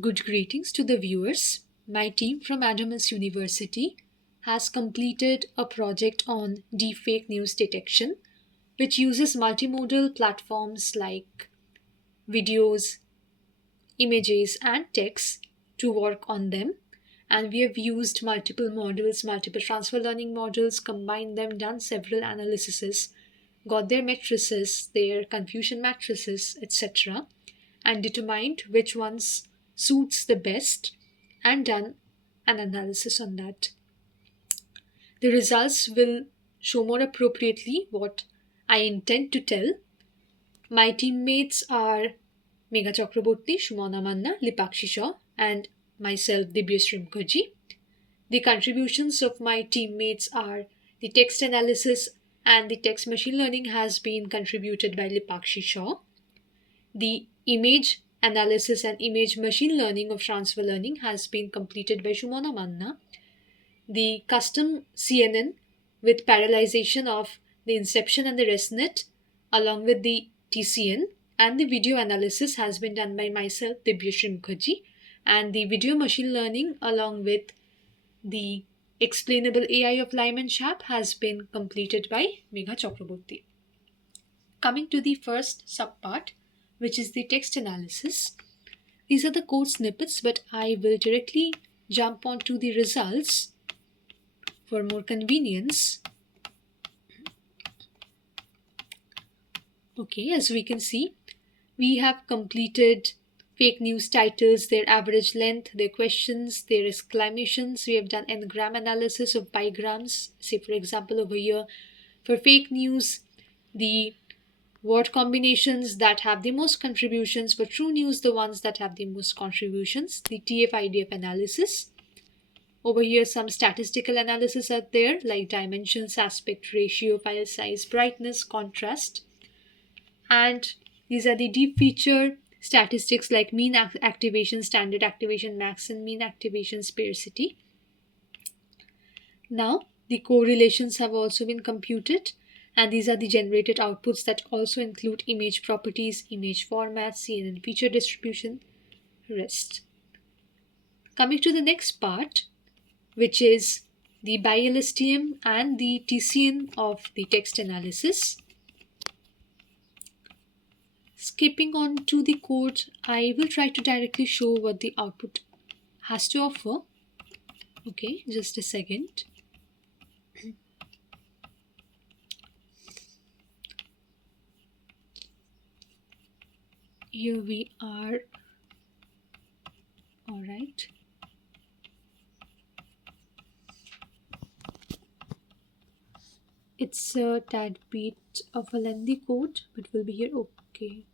Good greetings to the viewers. My team from Adams University has completed a project on deepfake news detection, which uses multimodal platforms like videos, images, and text to work on them. And we have used multiple models, multiple transfer learning models, combined them, done several analyses, got their matrices, their confusion matrices, etc., and determined which ones suits the best and done an analysis on that. The results will show more appropriately what I intend to tell. My teammates are Megha Chakraborty, Shumana Manna, Lipakshi Shaw, and myself, Dibyashree Mukherjee. The contributions of my teammates are the text analysis and the text machine learning has been contributed by Lipakshi Shaw. The image analysis and image machine learning of transfer learning has been completed by Shumana Manna. The custom CNN with parallelization of the inception and the ResNet along with the TCN and the video analysis has been done by myself, Dibyashree Mukherjee, and the video machine learning along with the explainable AI of Lyman Sharp has been completed by Megha Chakraborty. Coming to the first subpart, which is the text analysis. These are the code snippets, but I will directly jump onto the results for more convenience. Okay, as we can see, we have completed fake news titles, their average length, their questions, their exclamations. We have done n-gram analysis of bigrams. Say, for example, over here, for fake news, the word combinations that have the most contributions, for true news, the ones that have the most contributions, the TF-IDF analysis. Over here, some statistical analysis are there, like dimensions, aspect ratio, file size, brightness, contrast. And these are the deep feature statistics like mean activation, standard activation, max and mean activation, sparsity. Now, the correlations have also been computed, and these are the generated outputs that also include image properties, image formats, CNN feature distribution, rest. Coming to the next part, which is the bi-LSTM and the TCN of the text analysis. Skipping on to the code, I will try to directly show what the output has to offer. Okay, just a second. Here we are. All right. It's a tad bit of a lengthy code, but will be here. Okay.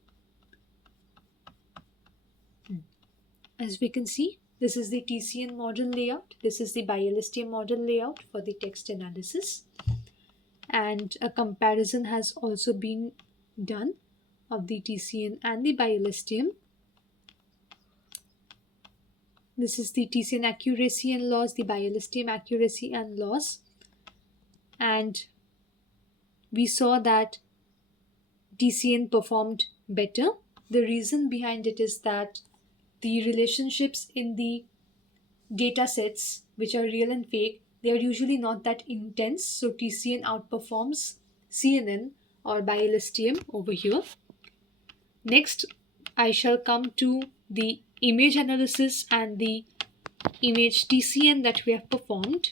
As we can see, this is the TCN model layout. This is the bi-LSTM model layout for the text analysis. And a comparison has also been done of the TCN and the bi-LSTM. This is the TCN accuracy and loss, the bi-LSTM accuracy and loss. And we saw that TCN performed better. The reason behind it is that the relationships in the data sets, which are real and fake, they are usually not that intense. So TCN outperforms CNN or bi-LSTM over here. Next, I shall come to the image analysis and the image TCN that we have performed.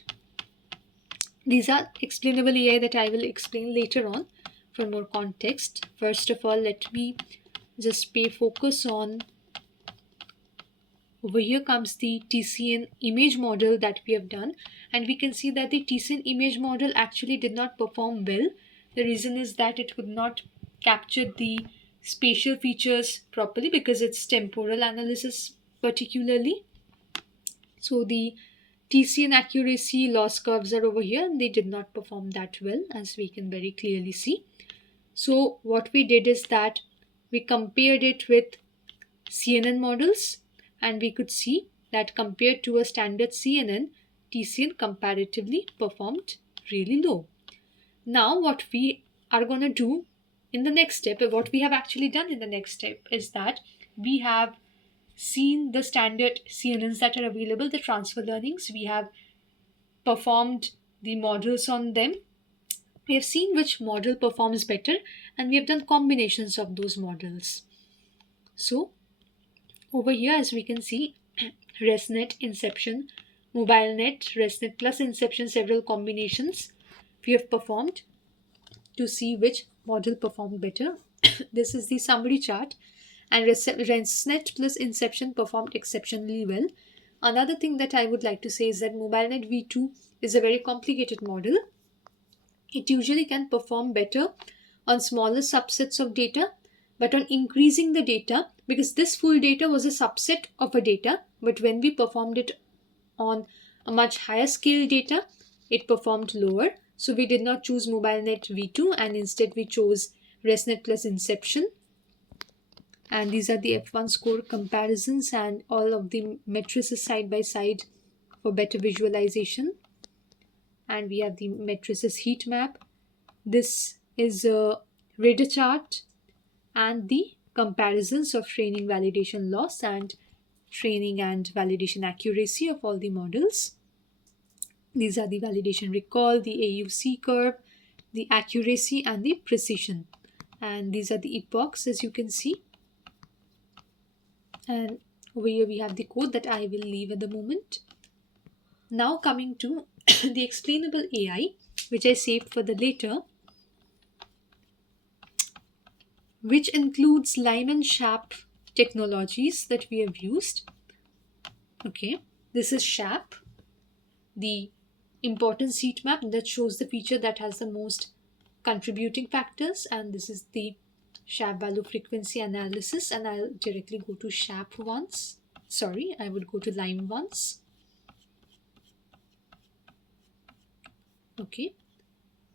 These are explainable AI that I will explain later on for more context. First of all, let me just pay focus on, over here comes the TCN image model that we have done, and we can see that the TCN image model actually did not perform well. The reason is that it could not capture the spatial features properly because it's temporal analysis particularly. So the TCN accuracy loss curves are over here and they did not perform that well, as we can very clearly see. So what we did is that we compared it with CNN models, and we could see that compared to a standard CNN, TCN comparatively performed really low. Now what we are going to do in the next step, what we have actually done in the next step is that we have seen the standard CNNs that are available, the transfer learnings. We have performed the models on them. We have seen which model performs better, and we have done combinations of those models. So over here, as we can see, ResNet, Inception, MobileNet, ResNet plus Inception, several combinations we have performed to see which model performed better. This is the summary chart, and ResNet plus Inception performed exceptionally well. Another thing that I would like to say is that MobileNet V2 is a very complicated model. It usually can perform better on smaller subsets of data, but on increasing the data, because this full data was a subset of a data, but when we performed it on a much higher scale data, it performed lower. So we did not choose MobileNet V2, and instead we chose ResNet plus Inception. And these are the F1 score comparisons and all of the matrices side by side for better visualization. And we have the matrices heat map. This is a radar chart and the comparisons of training validation loss and training and validation accuracy of all the models. These are the validation recall, the AUC curve, the accuracy, and the precision. And these are the epochs, as you can see. And over here we have the code that I will leave at the moment. Now coming to the explainable AI, which I saved for the later, which includes Lime and SHAP technologies that we have used. Okay, this is SHAP, the importance heat map that shows the feature that has the most contributing factors, and this is the SHAP value frequency analysis, and I'll directly go to SHAP once. Sorry, I would go to Lime once. Okay,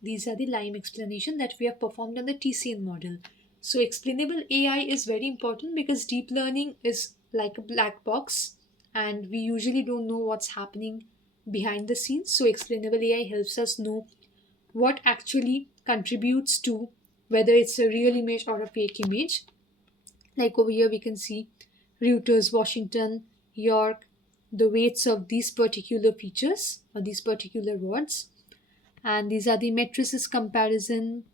these are the Lime explanation that we have performed on the TCN model. So explainable AI is very important because deep learning is like a black box and we usually don't know what's happening behind the scenes. So explainable AI helps us know what actually contributes to whether it's a real image or a fake image. Like over here we can see Reuters, Washington, York, the weights of these particular features or these particular words. And these are the matrices comparison,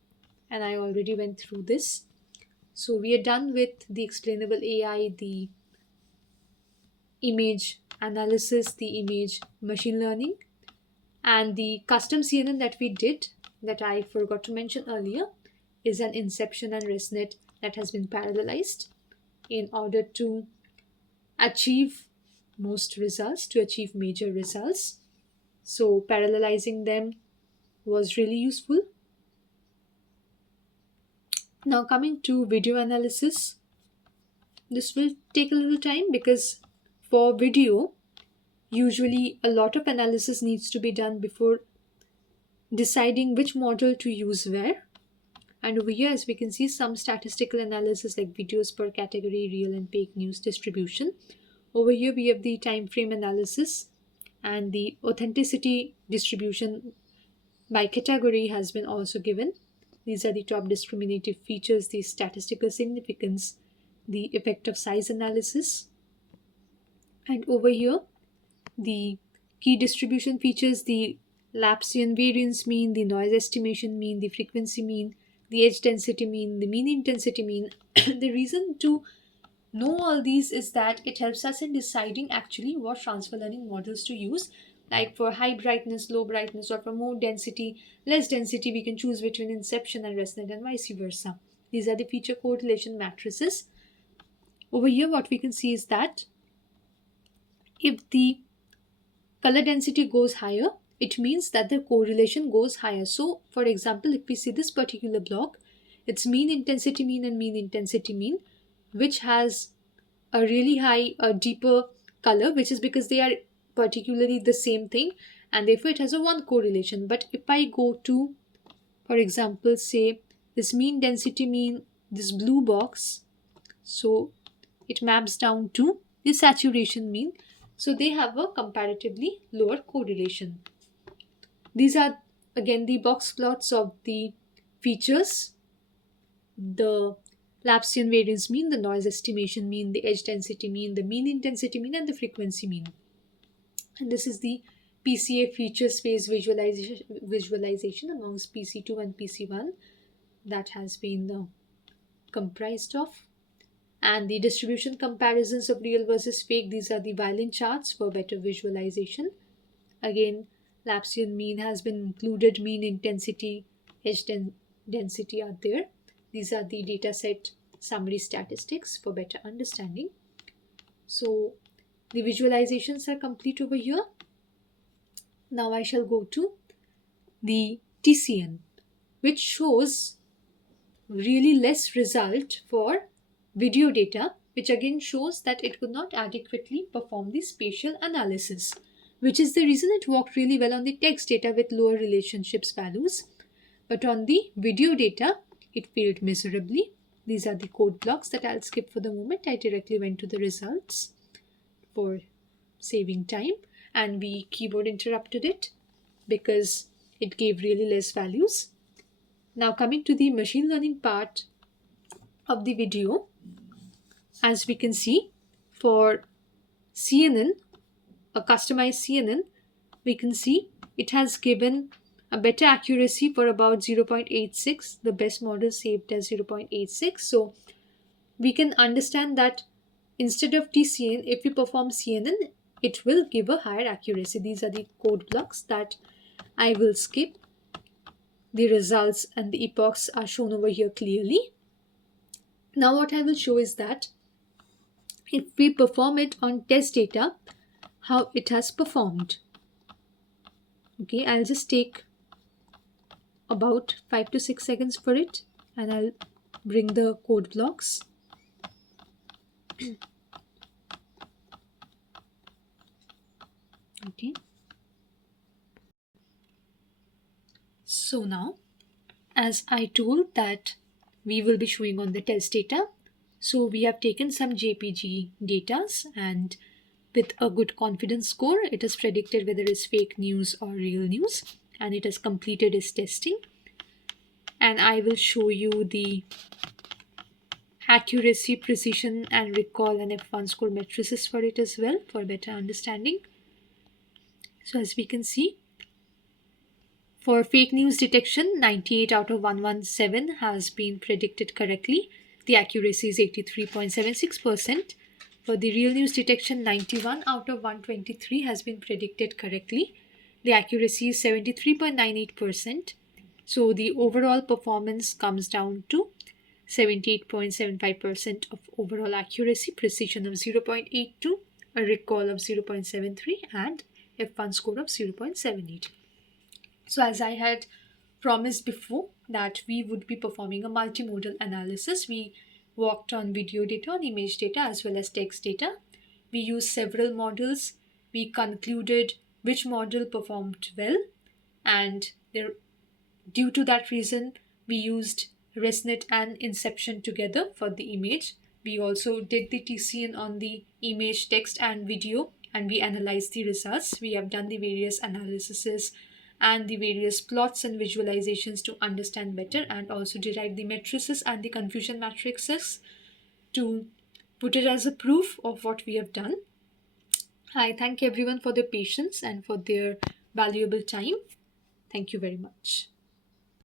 and I already went through this. So we are done with the explainable AI, the image analysis, the image machine learning, and the custom CNN that we did that I forgot to mention earlier is an Inception and ResNet that has been parallelized in order to achieve most results, to achieve major results. So parallelizing them was really useful. Now coming to video analysis, this will take a little time because for video, usually a lot of analysis needs to be done before deciding which model to use where. And over here, as we can see, some statistical analysis like videos per category, real and fake news distribution. Over here, we have the time frame analysis and the authenticity distribution by category has been also given. These are the top discriminative features, the statistical significance, the effect of size analysis. And over here, the key distribution features, the Lapsian variance mean, the noise estimation mean, the frequency mean, the edge density mean, the mean intensity mean. The reason to know all these is that it helps us in deciding actually what transfer learning models to use. Like for high brightness, low brightness, or for more density, less density, we can choose between Inception and ResNet and vice versa. These are the feature correlation matrices. Over here, what we can see is that if the color density goes higher, it means that the correlation goes higher. So, for example, if we see this particular block, it's mean intensity mean and mean intensity mean, which has a really high, a deeper color, which is because they are particularly the same thing, and therefore it has a one correlation. But if I go to, for example, say this mean density mean, this blue box, so it maps down to the saturation mean, so they have a comparatively lower correlation. These are again the box plots of the features, the Laplacian variance mean, the noise estimation mean, the edge density mean, the mean intensity mean, and the frequency mean. And this is the PCA feature space visualization amongst PC2 and PC1 that has been comprised of. And the distribution comparisons of real versus fake, these are the violin charts for better visualization. Again, Laplacian mean has been included, mean intensity, edge density are there. These are the dataset summary statistics for better understanding. So the visualizations are complete over here. Now I shall go to the TCN, which shows really less result for video data, which again shows that it could not adequately perform the spatial analysis, which is the reason it worked really well on the text data with lower relationships values. But on the video data, it failed miserably. These are the code blocks that I'll skip for the moment. I directly went to the results for saving time, and we keyboard interrupted it because it gave really less values. Now coming to the machine learning part of the video, as we can see, for CNN, a customized CNN, we can see it has given a better accuracy for about 0.86. The best model saved as 0.86. So we can understand that instead of TCN, if we perform CNN, it will give a higher accuracy. These are the code blocks that I will skip. The results and the epochs are shown over here clearly. Now what I will show is that if we perform it on test data, how it has performed. Okay, I'll just take about 5 to 6 seconds for it, and I'll bring the code blocks. Okay. So now, as I told that we will be showing on the test data, so we have taken some JPG datas, and with a good confidence score, it has predicted whether it's fake news or real news, and it has completed its testing. And I will show you the accuracy, precision, and recall and F1 score matrices for it as well for better understanding. So as we can see, for fake news detection, 98 out of 117 has been predicted correctly. The accuracy is 83.76%. For the real news detection, 91 out of 123 has been predicted correctly. The accuracy is 73.98%. So the overall performance comes down to 78.75% of overall accuracy, precision of 0.82, a recall of 0.73, and F1 score of 0.78. So as I had promised before that we would be performing a multimodal analysis, we worked on video data, on image data, as well as text data. We used several models. We concluded which model performed well, and due to that reason, we used ResNet and Inception together for the image. We also did the TCN on the image, text, and video, and we analyzed the results. We have done the various analyses and the various plots and visualizations to understand better, and also derive the matrices and the confusion matrices to put it as a proof of what we have done. I thank everyone for their patience and for their valuable time. Thank you very much.